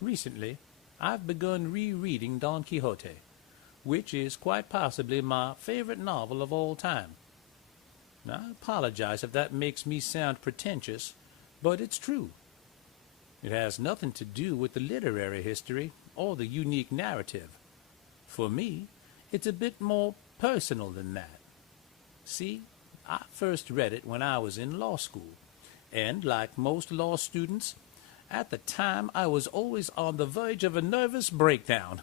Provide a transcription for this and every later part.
Recently, I've begun rereading Don Quixote, which is quite possibly my favorite novel of all time. I apologize if that makes me sound pretentious, but it's true. It has nothing to do with the literary history or the unique narrative. For me, it's a bit more personal than that. See, I first read it when I was in law school, and like most law students, at the time I was always on the verge of a nervous breakdown.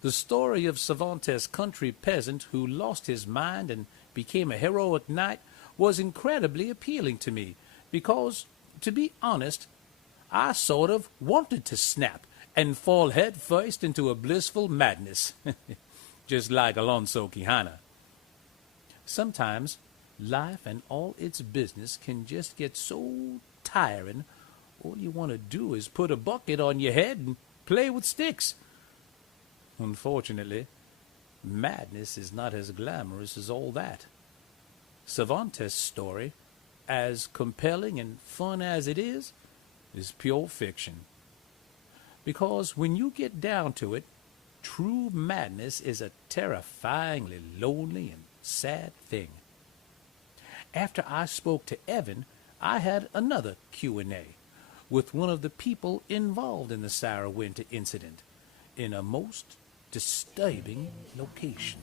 The story of Cervantes' country peasant who lost his mind and became a heroic knight was incredibly appealing to me because, to be honest, I sort of wanted to snap and fall head first into a blissful madness, just like Alonso Quijana. Sometimes life and all its business can just get so tiring, all you want to do is put a bucket on your head and play with sticks. Unfortunately, madness is not as glamorous as all that. Cervantes' story, as compelling and fun as it is pure fiction. Because when you get down to it, true madness is a terrifyingly lonely and sad thing. After I spoke to Evan, I had another Q&A with one of the people involved in the Sara Winter incident in a most disturbing location.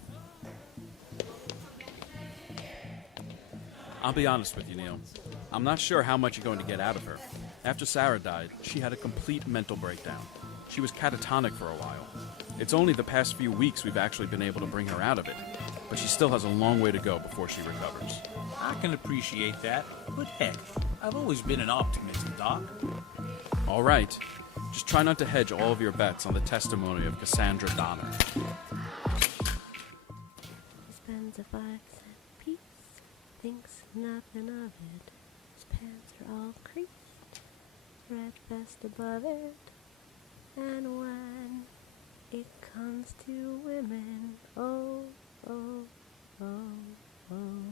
I'll be honest with you, Neil. I'm not sure how much you're going to get out of her. After Sara died, she had a complete mental breakdown. She was catatonic for a while. It's only the past few weeks we've actually been able to bring her out of it, but she still has a long way to go before she recovers. I can appreciate that, but heck, I've always been an optimist, Doc. All right. Just try not to hedge all of your bets on the testimony of Cassandra Donner. Spends a 5-cent piece, thinks nothing of it. His pants are all creased, red vest above it. And when it comes to women, oh, oh, oh, oh,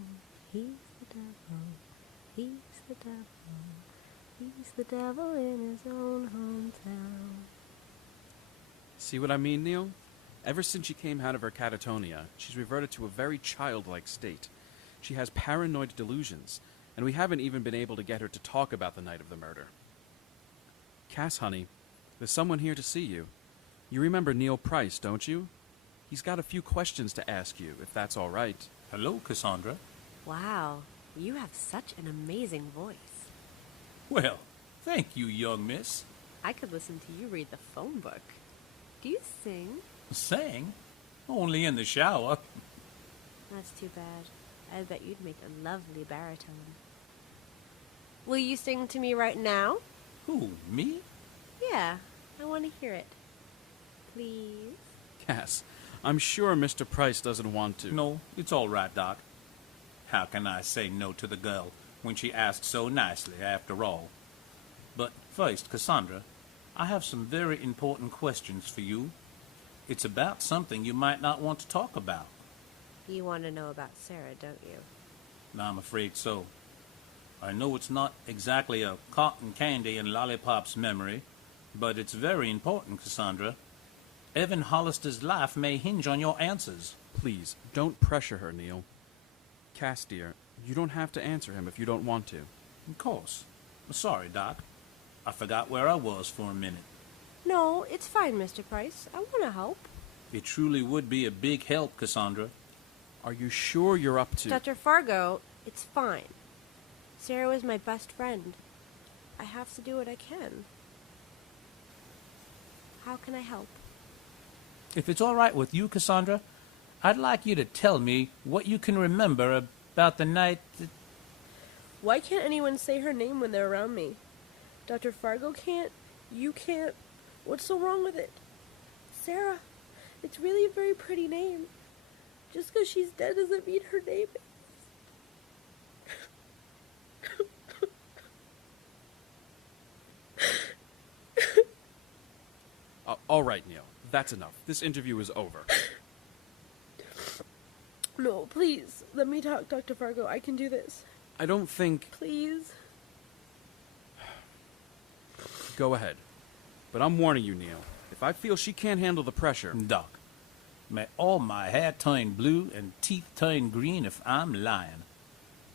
he's the devil, he's the devil, he's the devil in his own hometown. See what I mean, Neil? Ever since she came out of her catatonia, she's reverted to a very childlike state. She has paranoid delusions, and we haven't even been able to get her to talk about the night of the murder. Cass, honey, there's someone here to see you. You remember Neil Price, don't you? He's got a few questions to ask you, if that's all right. Hello, Cassandra. Wow, you have such an amazing voice. Well, thank you, young miss. I could listen to you read the phone book. Do you sing? Sing? Only in the shower. That's too bad. I bet you'd make a lovely baritone. Will you sing to me right now? Who, me? Yeah, I want to hear it. Please? Cass, I'm sure Mr. Price doesn't want to. No, it's all right, Doc. How can I say no to the girl when she asked so nicely, after all? But first, Cassandra, I have some very important questions for you. It's about something you might not want to talk about. You want to know about Sara, don't you? I'm afraid so. I know it's not exactly a cotton candy and lollipops memory, but it's very important, Cassandra. Evan Hollister's life may hinge on your answers. Please, don't pressure her, Neil. Cass, dear, you don't have to answer him if you don't want to. Of course. Sorry, Doc. I forgot where I was for a minute. No, it's fine, Mr. Price. I want to help. It truly would be a big help, Cassandra. Are you sure you're up to... Dr. Fargo, it's fine. Sara was my best friend. I have to do what I can. How can I help? If it's all right with you, Cassandra, I'd like you to tell me what you can remember about the night that... Why can't anyone say her name when they're around me? Dr. Fargo can't. You can't. What's so wrong with it? Sara, it's really a very pretty name. Just because she's dead doesn't mean her name is. all right, Neil. That's enough. This interview is over. No, please. Let me talk, Dr. Fargo. I can do this. I don't think... Please. Go ahead. But I'm warning you, Neil. If I feel she can't handle the pressure... Doc, may all my hair turn blue and teeth turn green if I'm lying.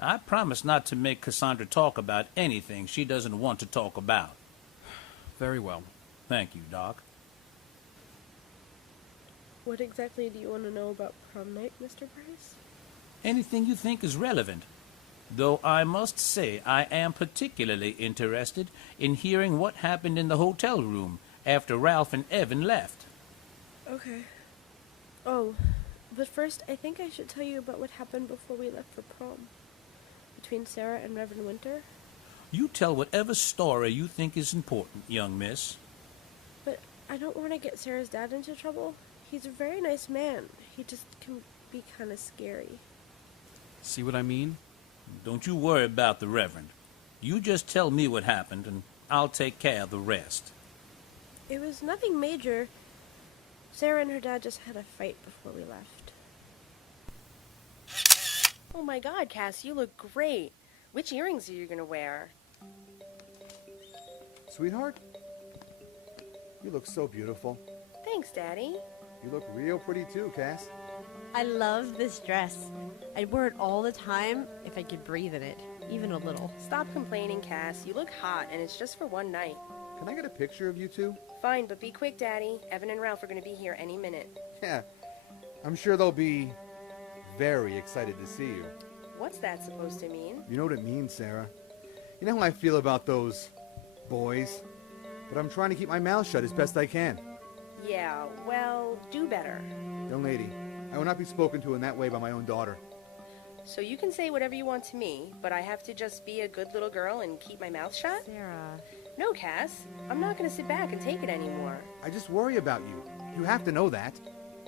I promise not to make Cassandra talk about anything she doesn't want to talk about. Very well. Thank you, Doc. What exactly do you want to know about prom night, Mr. Price? Anything you think is relevant. Though I must say I am particularly interested in hearing what happened in the hotel room after Ralph and Evan left. Okay. Oh, but first I think I should tell you about what happened before we left for prom. Between Sara and Reverend Winter. You tell whatever story you think is important, young miss. But I don't want to get Sarah's dad into trouble. He's a very nice man. He just can be kind of scary. See what I mean? Don't you worry about the Reverend. You just tell me what happened, and I'll take care of the rest. It was nothing major. Sara and her dad just had a fight before we left. Oh my god, Cass, you look great. Which earrings are you gonna wear? Sweetheart, you look so beautiful. Thanks, Daddy. You look real pretty too, Cass. I love this dress. I'd wear it all the time if I could breathe in it, even a little. Stop complaining, Cass. You look hot, and it's just for one night. Can I get a picture of you two? Fine, but be quick, Daddy. Evan and Ralph are gonna be here any minute. Yeah, I'm sure they'll be very excited to see you. What's that supposed to mean? You know what it means, Sara. You know how I feel about those boys, but I'm trying to keep my mouth shut as best I can. Yeah, well, do better. Young lady, I will not be spoken to in that way by my own daughter. So you can say whatever you want to me, but I have to just be a good little girl and keep my mouth shut? Sara. No, Cass. I'm not gonna sit back and take it anymore. I just worry about you. You have to know that.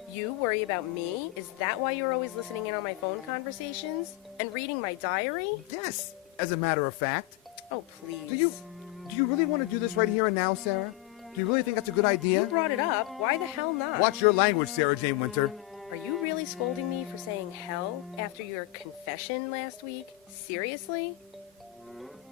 You worry about me? Is that why you're always listening in on my phone conversations? And reading my diary? Yes, as a matter of fact. Oh, please. Do you really want to do this right here and now, Sara? Do you really think that's a good idea? You brought it up. Why the hell not? Watch your language, Sara Jane Winter. Are you really scolding me for saying hell after your confession last week? Seriously?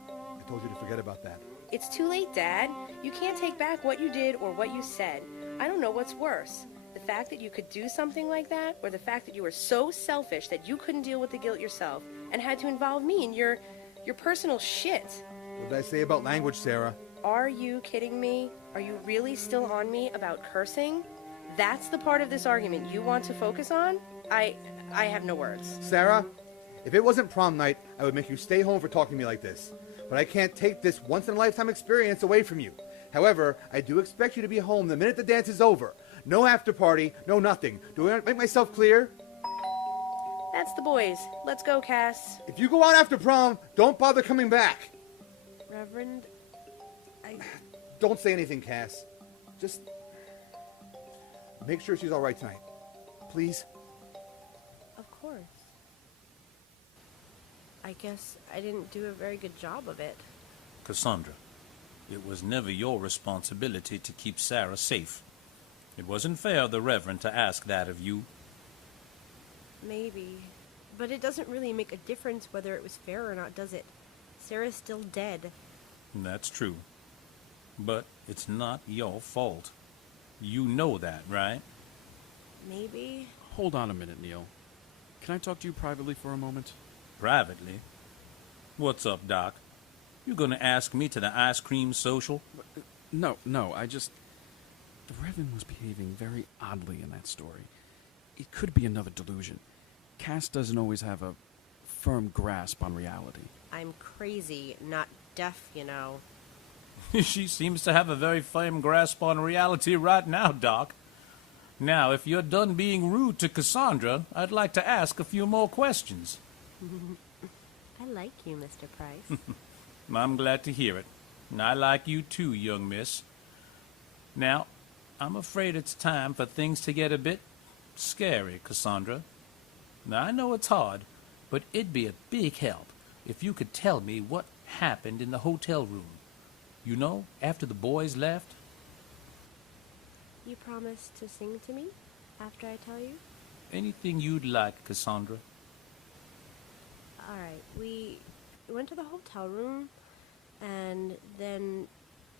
I told you to forget about that. It's too late, Dad. You can't take back what you did or what you said. I don't know what's worse. The fact that you could do something like that, or the fact that you were so selfish that you couldn't deal with the guilt yourself and had to involve me in your personal shit. What did I say about language, Sara? Are you kidding me? Are you really still on me about cursing? That's the part of this argument you want to focus on? I have no words. Sara, if it wasn't prom night, I would make you stay home for talking to me like this. But I can't take this once-in-a-lifetime experience away from you. However, I do expect you to be home the minute the dance is over. No after party, no nothing. Do I make myself clear? That's the boys. Let's go, Cass. If you go out after prom, don't bother coming back. Reverend, Don't say anything, Cass. Just make sure she's all right tonight. Please? Of course. I guess I didn't do a very good job of it. Cassandra, it was never your responsibility to keep Sara safe. It wasn't fair of the Reverend to ask that of you. Maybe. But it doesn't really make a difference whether it was fair or not, does it? Sara's still dead. That's true. But it's not your fault. You know that, right? Maybe. Hold on a minute, Neil. Can I talk to you privately for a moment? Privately? What's up, Doc? You gonna ask me to the ice cream social? No, I just... The Reverend was behaving very oddly in that story. It could be another delusion. Cass doesn't always have a firm grasp on reality. I'm crazy, not deaf, you know. She seems to have a very firm grasp on reality right now, Doc. Now, if you're done being rude to Cassandra, I'd like to ask a few more questions. I like you, Mr. Price. I'm glad to hear it. And I like you too, young miss. Now, I'm afraid it's time for things to get a bit scary, Cassandra. Now, I know it's hard, but it'd be a big help if you could tell me what happened in the hotel room. You know, after the boys left? You promise to sing to me after I tell you? Anything you'd like, Cassandra. Alright, we went to the hotel room, and then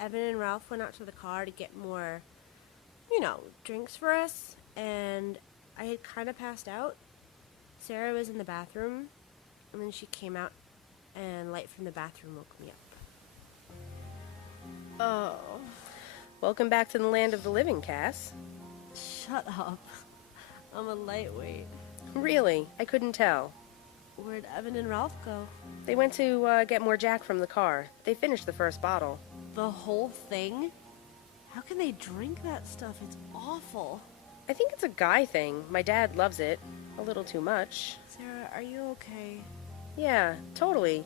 Evan and Ralph went out to the car to get more, drinks for us, and I had kind of passed out. Sara was in the bathroom, and then she came out, and light from the bathroom woke me up. Oh. Welcome back to the land of the living, Cass. Shut up. I'm a lightweight. Really? I couldn't tell. Where'd Evan and Ralph go? They went to get more Jack from the car. They finished the first bottle. The whole thing? How can they drink that stuff? It's awful. I think it's a guy thing. My dad loves it. A little too much. Sara, are you okay? Yeah, totally.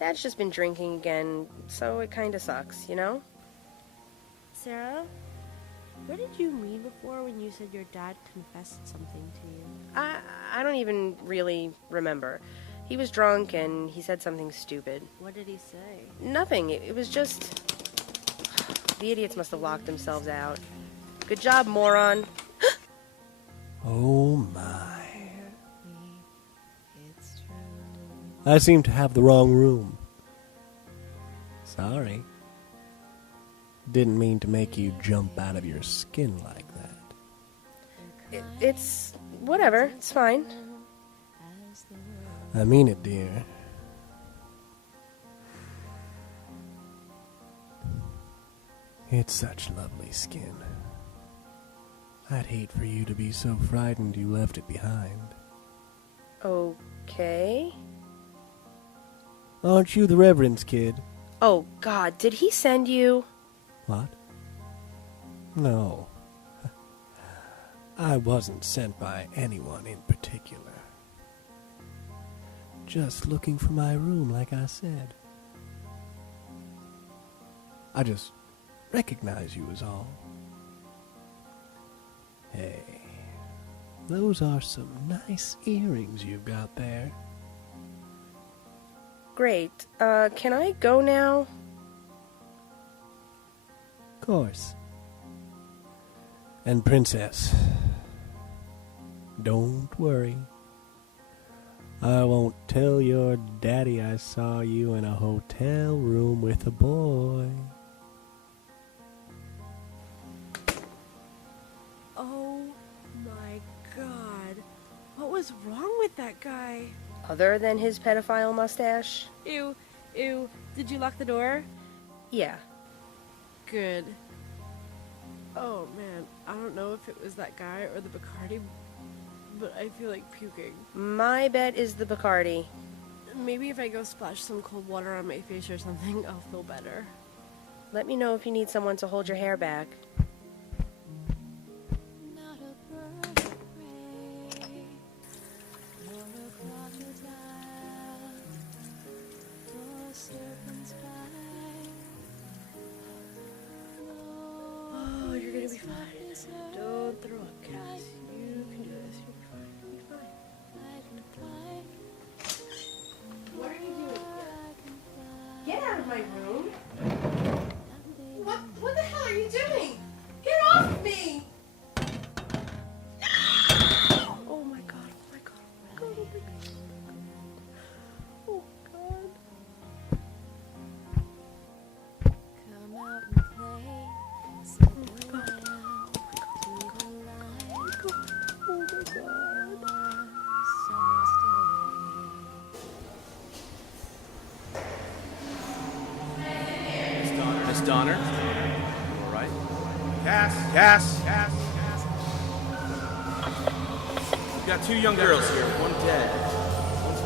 Dad's just been drinking again, so it kinda sucks, you know? Sara, what did you mean before when you said your dad confessed something to you? I don't even really remember. He was drunk and he said something stupid. What did he say? Nothing. It was just... The idiots must have locked themselves out. Good job, moron. Oh my. I seem to have the wrong room. Sorry. Didn't mean to make you jump out of your skin like that. It's... whatever. It's fine. I mean it, dear. It's such lovely skin. I'd hate for you to be so frightened you left it behind. Okay. Aren't you the Reverend's kid? Oh, God, did he send you? What? No. I wasn't sent by anyone in particular. Just looking for my room, like I said. I just recognize you as all. Hey, those are some nice earrings you've got there. Great. Can I go now? Course. And Princess, don't worry. I won't tell your daddy I saw you in a hotel room with a boy. Oh my God. What was wrong with that guy? Other than his pedophile mustache? Ew. Did you lock the door? Yeah. Good. Oh man, I don't know if it was that guy or the Bacardi, but I feel like puking. My bet is the Bacardi. Maybe if I go splash some cold water on my face or something, I'll feel better. Let me know if you need someone to hold your hair back. Oh, you're gonna be fine. Don't throw up, Cass. You can do this. You'll be fine. You'll be fine. What are you doing here? Get out of my room. What the hell are you doing? Get off me! Oh my God, oh my God, oh my God, oh my God. Oh God. Come out and play. Sit around to the light. Oh my God. Summer's day. Miss Donner? You all right? Cass. We've got two young girls here, one dead. One's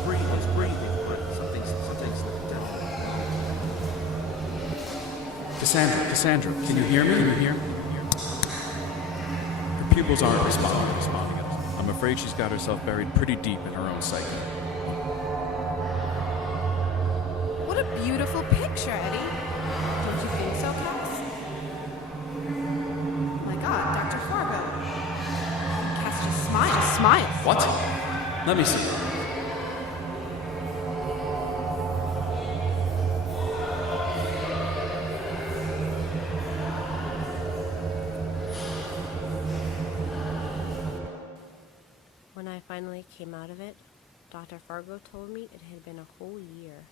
breathing, but something's dead. Cassandra, can you hear me? Her pupils aren't responding. I'm afraid she's got herself buried pretty deep in her own psyche. What a beautiful picture, Eddie. Don't you think so, Cass? Oh my God, Dr. Fargo. Cass just smiles. What? Let me see. When I finally came out of it, Dr. Fargo told me it had been a whole year.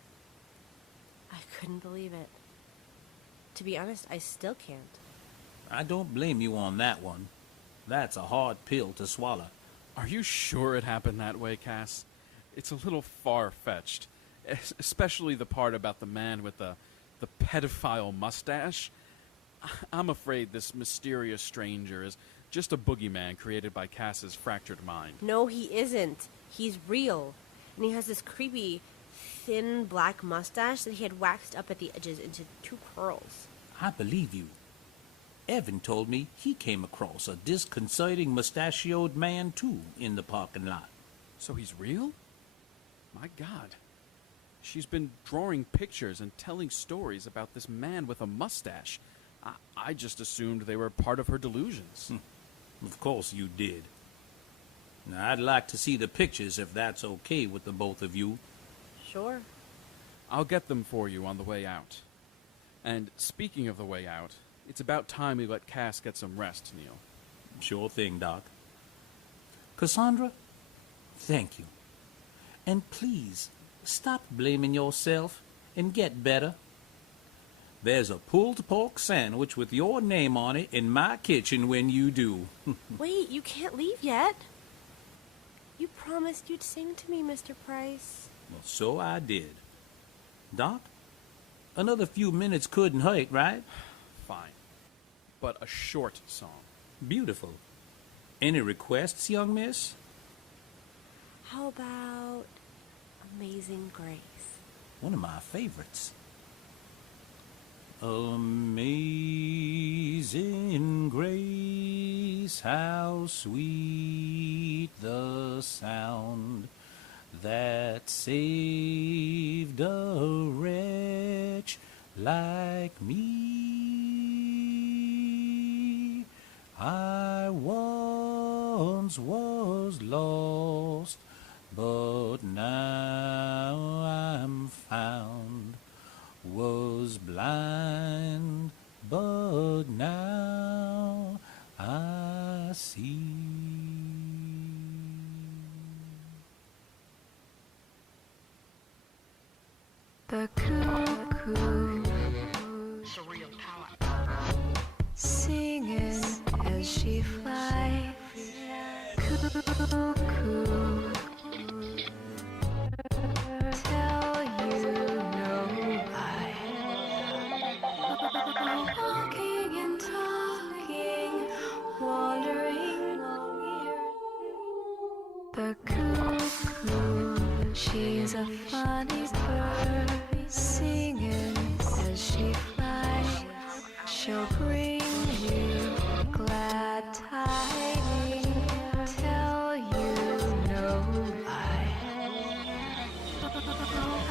I couldn't believe it. To be honest, I still can't. I don't blame you on that one. That's a hard pill to swallow. Are you sure it happened that way, Cass? It's a little far-fetched. Especially the part about the man with the pedophile mustache. I'm afraid this mysterious stranger is just a boogeyman created by Cass's fractured mind. No, he isn't. He's real. And he has this creepy, thin black mustache that he had waxed up at the edges into 2 curls. I believe you. Evan told me he came across a disconcerting mustachioed man, too, in the parking lot. So he's real? My God. She's been drawing pictures and telling stories about this man with a mustache. I just assumed they were part of her delusions. Of course you did. Now, I'd like to see the pictures if that's okay with the both of you. Sure. I'll get them for you on the way out. And speaking of the way out, it's about time we let Cass get some rest, Neil. Sure thing, Doc. Cassandra, thank you. And please, stop blaming yourself and get better. There's a pulled pork sandwich with your name on it in my kitchen when you do. Wait, you can't leave yet. You promised you'd sing to me, Mr. Price. Well, so I did. Doc, another few minutes couldn't hurt, right? Fine. But a short song. Beautiful. Any requests, young miss? How about Amazing Grace? One of my favorites. Amazing grace, how sweet the sound that saved a wretch like me. I once was lost, but now I'm found. Was blind, but now I see. The cuckoo singing as she flies. Cuckoo, tell you no lie. Walking and talking, wandering. The cuckoo, she's a funny bird, singing as she flies. She'll bring you glad tidings, tell you no lie.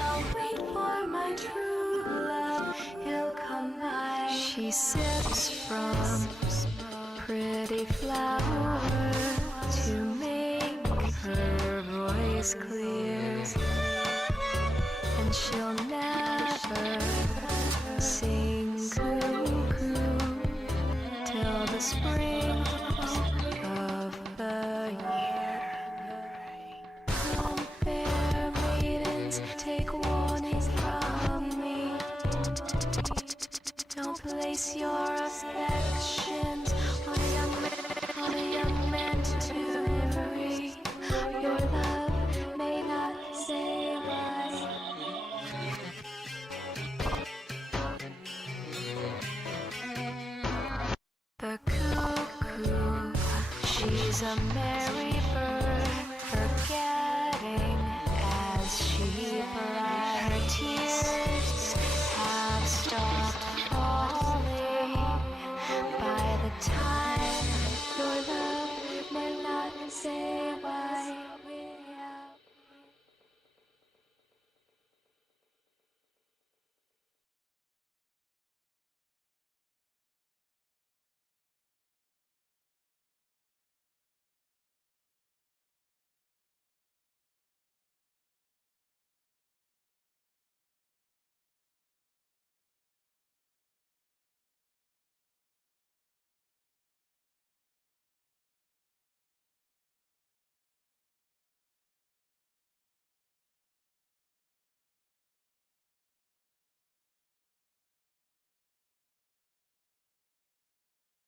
I'll wait for my true love, he'll come by. She sips from pretty flowers to make her voice clear, and she'll never sing cuckoo till the spring of the year. Oh, fair maidens, take warning from me. Don't place your affections on a young man to marry. Your love may not say why. The cuckoo, she's a merry